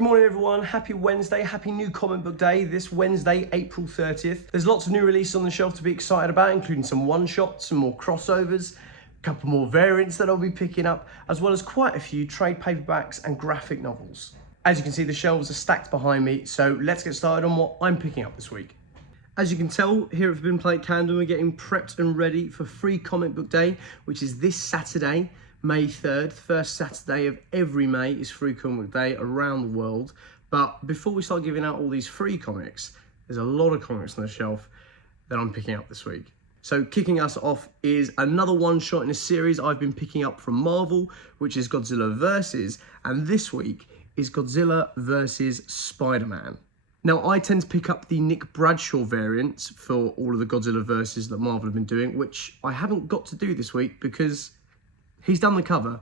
Good morning everyone, happy Wednesday, happy new comic book day, this Wednesday, April 30th. There's lots of new releases on the shelf to be excited about, including some one-shots, some more crossovers, a couple more variants that I'll be picking up, as well as quite a few trade paperbacks and graphic novels. As you can see, the shelves are stacked behind me, so let's get started on what I'm picking up this week. As you can tell, here at Forbidden Planet Camden, we're getting prepped and ready for Free Comic Book Day, which is this Saturday, May 3rd. First Saturday of every May is Free Comic Book Day around the world. But before we start giving out all these free comics, there's a lot of comics on the shelf that I'm picking up this week. So kicking us off is another one-shot in a series I've been picking up from Marvel, which is Godzilla Versus, and this week is Godzilla versus SpiderMan. Now, I tend to pick up the Nick Bradshaw variants for all of the Godzilla Versus that Marvel have been doing, which I haven't got to do this week because he's done the cover.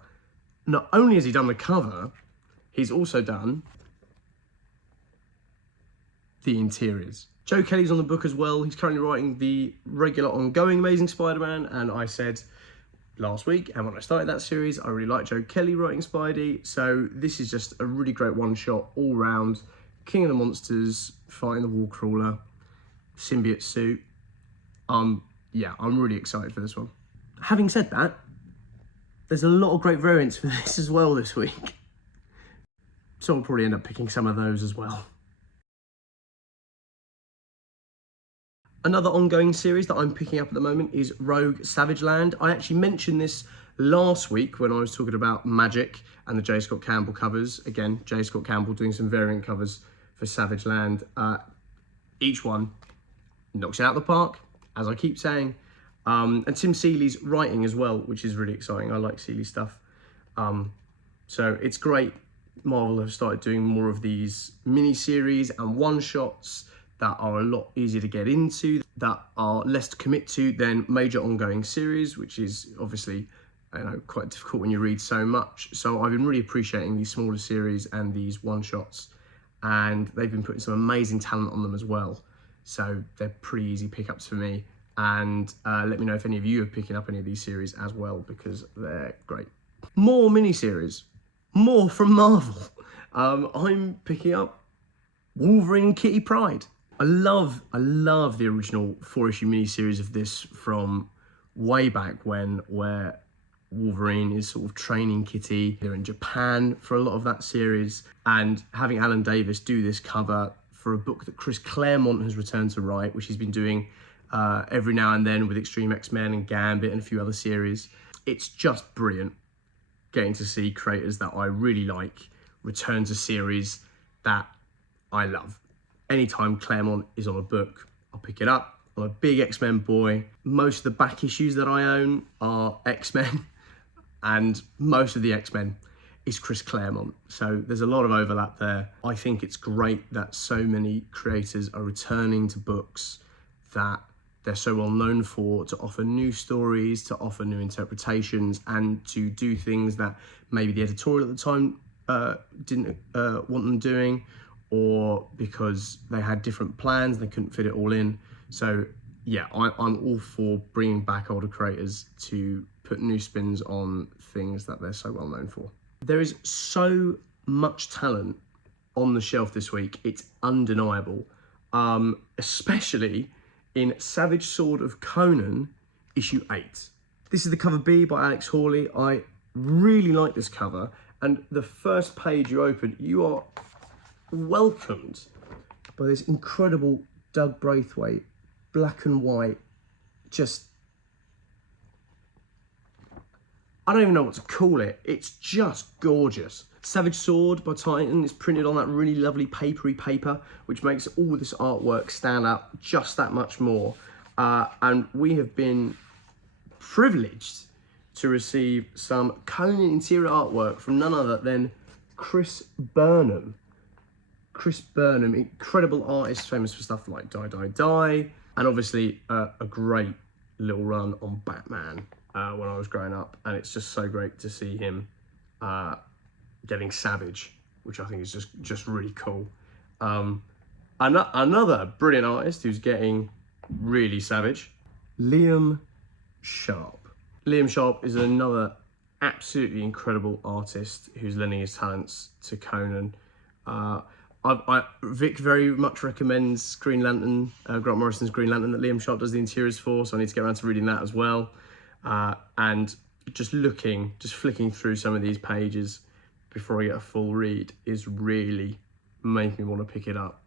Not only has he done the cover, he's also done the interiors. Joe Kelly's on the book as well. He's currently writing the regular ongoing Amazing Spider-Man, and I said last week, and when I started that series, I really like Joe Kelly writing Spidey, so this is just a really great one-shot all round. King of the Monsters, fighting the wall crawler, symbiote suit. Yeah, I'm really excited for this one. Having said that, there's a lot of great variants for this as well this week. So I'll probably end up picking some of those as well. Another ongoing series that I'm picking up at the moment is Rogue Savage Land. I actually mentioned this last week when I was talking about Magic and the J. Scott Campbell covers. Again, J. Scott Campbell doing some variant covers for Savage Land. Each one knocks it out of the park, as I keep saying. And Tim Seeley's writing as well, which is really exciting. I like Seeley stuff. So it's great. Marvel have started doing more of these mini-series and one-shots that are a lot easier to get into, that are less to commit to than major ongoing series, which is obviously, you know, quite difficult when you read so much. So I've been really appreciating these smaller series and these one-shots, and they've been putting some amazing talent on them as well. So they're pretty easy pickups for me. And let me know if any of you are picking up any of these series as well, because they're great. More miniseries, more from Marvel. I'm picking up Wolverine and Kitty Pryde. I love the original 4-issue miniseries of this from way back when, where Wolverine is sort of training Kitty. They're in Japan for a lot of that series, and having Alan Davis do this cover for a book that Chris Claremont has returned to write, which he's been doing every now and then with Extreme X-Men and Gambit and a few other series. It's just brilliant getting to see creators that I really like return to series that I love. Anytime Claremont is on a book, I'll pick it up. I'm a big X-Men boy. Most of the back issues that I own are X-Men, and most of the X-Men is Chris Claremont. So there's a lot of overlap there. I think it's great that so many creators are returning to books that they're so well known for, to offer new stories, to offer new interpretations, and to do things that maybe the editorial at the time didn't want them doing, or because they had different plans, they couldn't fit it all in. So yeah, I'm all for bringing back older creators to put new spins on things that they're so well known for. There is so much talent on the shelf this week, it's undeniable, especially in Savage Sword of Conan, issue 8. This is the cover B by Alex Hawley. I really like this cover, and the first page you open, you are welcomed by this incredible Doug Braithwaite, black and white, just, I don't even know what to call it. It's just gorgeous. Savage Sword by Titan is printed on that really lovely papery paper, which makes all this artwork stand out just that much more. And we have been privileged to receive some Conan interior artwork from none other than Chris Burnham. Chris Burnham, incredible artist, famous for stuff like Die, Die, Die, and obviously a great little run on Batman when I was growing up, and it's just so great to see him getting savage, which I think is just really cool. Another brilliant artist who's getting really savage, Liam Sharp. Liam Sharp is another absolutely incredible artist who's lending his talents to Conan. Vic very much recommends Green Lantern, Grant Morrison's Green Lantern that Liam Sharp does the interiors for, so I need to get around to reading that as well. And just flicking through some of these pages before I get a full read is really making me want to pick it up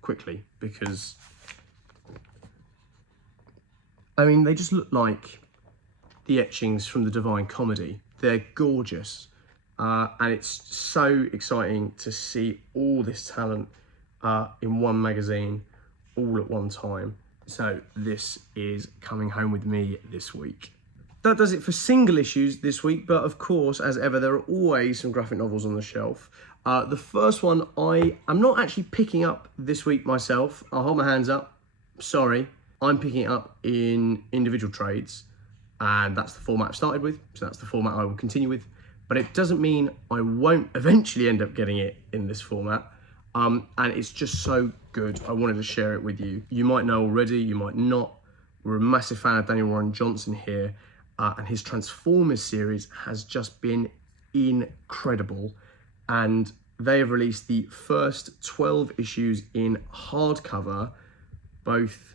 quickly, because I mean, they just look like the etchings from the Divine Comedy. They're gorgeous. And it's so exciting to see all this talent in one magazine all at one time. So this is coming home with me this week. That does it for single issues this week, but of course, as ever, there are always some graphic novels on the shelf. The first one I am not actually picking up this week myself. I'll hold my hands up. Sorry. I'm picking it up in individual trades, and that's the format I've started with, so that's the format I will continue with. But it doesn't mean I won't eventually end up getting it in this format. And it's just so good. I wanted to share it with you. You might know already, you might not. We're a massive fan of Daniel Warren Johnson here, and his Transformers series has just been incredible. And they have released the first 12 issues in hardcover, both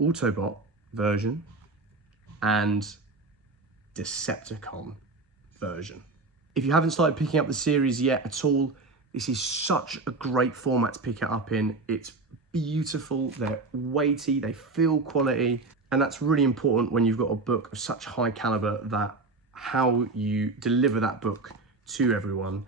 Autobot version and Decepticon version. If you haven't started picking up the series yet at all, this is such a great format to pick it up in. It's beautiful, they're weighty, they feel quality, and that's really important when you've got a book of such high caliber, that how you deliver that book to everyone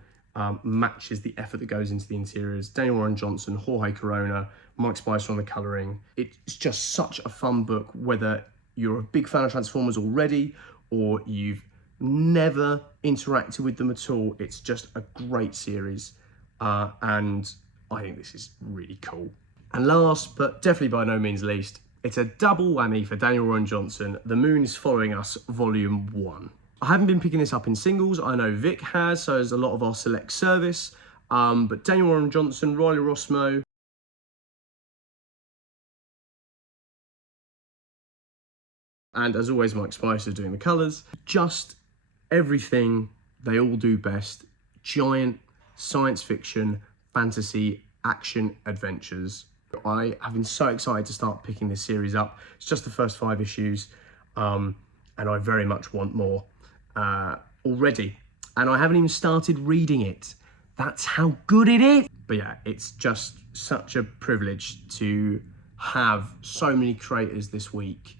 matches the effort that goes into the interiors. Daniel Warren Johnson, Jorge Corona, Mike Spicer on the colouring. It's just such a fun book, whether you're a big fan of Transformers already or you've never interacted with them at all. It's just a great series, and I think this is really cool. And last, but definitely by no means least, it's a double whammy for Daniel Warren Johnson. The Moon is Following Us, Volume 1. I haven't been picking this up in singles. I know Vic has, so has a lot of our select service. But Daniel Warren Johnson, Riley Rossmo, and as always, Mike Spicer doing the colours. Just everything they all do best. Giant science fiction, fantasy, action adventures. I have been so excited to start picking this series up. It's just the first 5 issues, and I very much want more already. And I haven't even started reading it. That's how good it is. But yeah, it's just such a privilege to have so many creators this week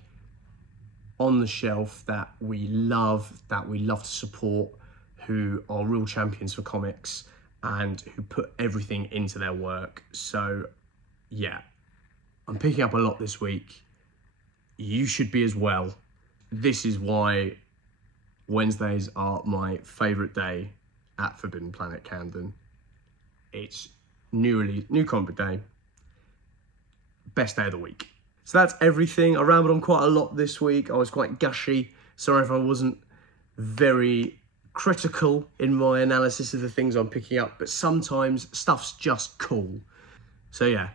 on the shelf that we love to support, who are real champions for comics and who put everything into their work. So yeah, I'm picking up a lot this week. You should be as well. This is why Wednesdays are my favourite day at Forbidden Planet Camden. It's new comic book day, best day of the week. So that's everything. I rambled on quite a lot this week. I was quite gushy. Sorry if I wasn't very critical in my analysis of the things I'm picking up, but sometimes stuff's just cool. So yeah,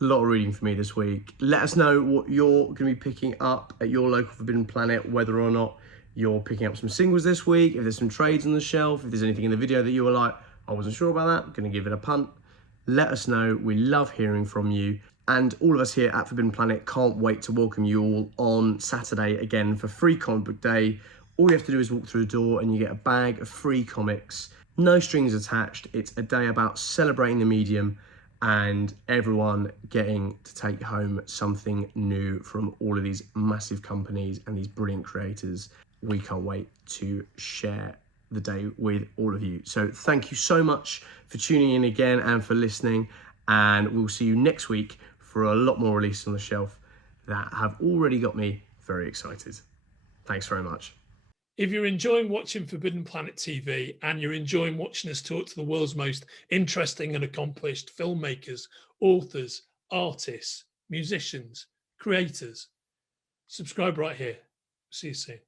a lot of reading for me this week. Let us know what you're going to be picking up at your local Forbidden Planet, whether or not you're picking up some singles this week, if there's some trades on the shelf, if there's anything in the video that you were like, I wasn't sure about that, I'm going to give it a punt. Let us know. We love hearing from you. And all of us here at Forbidden Planet can't wait to welcome you all on Saturday again for Free Comic Book Day. All you have to do is walk through the door and you get a bag of free comics. No strings attached. It's a day about celebrating the medium and everyone getting to take home something new from all of these massive companies and these brilliant creators. We can't wait to share the day with all of you. So thank you so much for tuning in again and for listening. And we'll see you next week for a lot more releases on the shelf that have already got me very excited. Thanks very much. If you're enjoying watching Forbidden Planet TV and you're enjoying watching us talk to the world's most interesting and accomplished filmmakers, authors, artists, musicians, creators, subscribe right here. See you soon.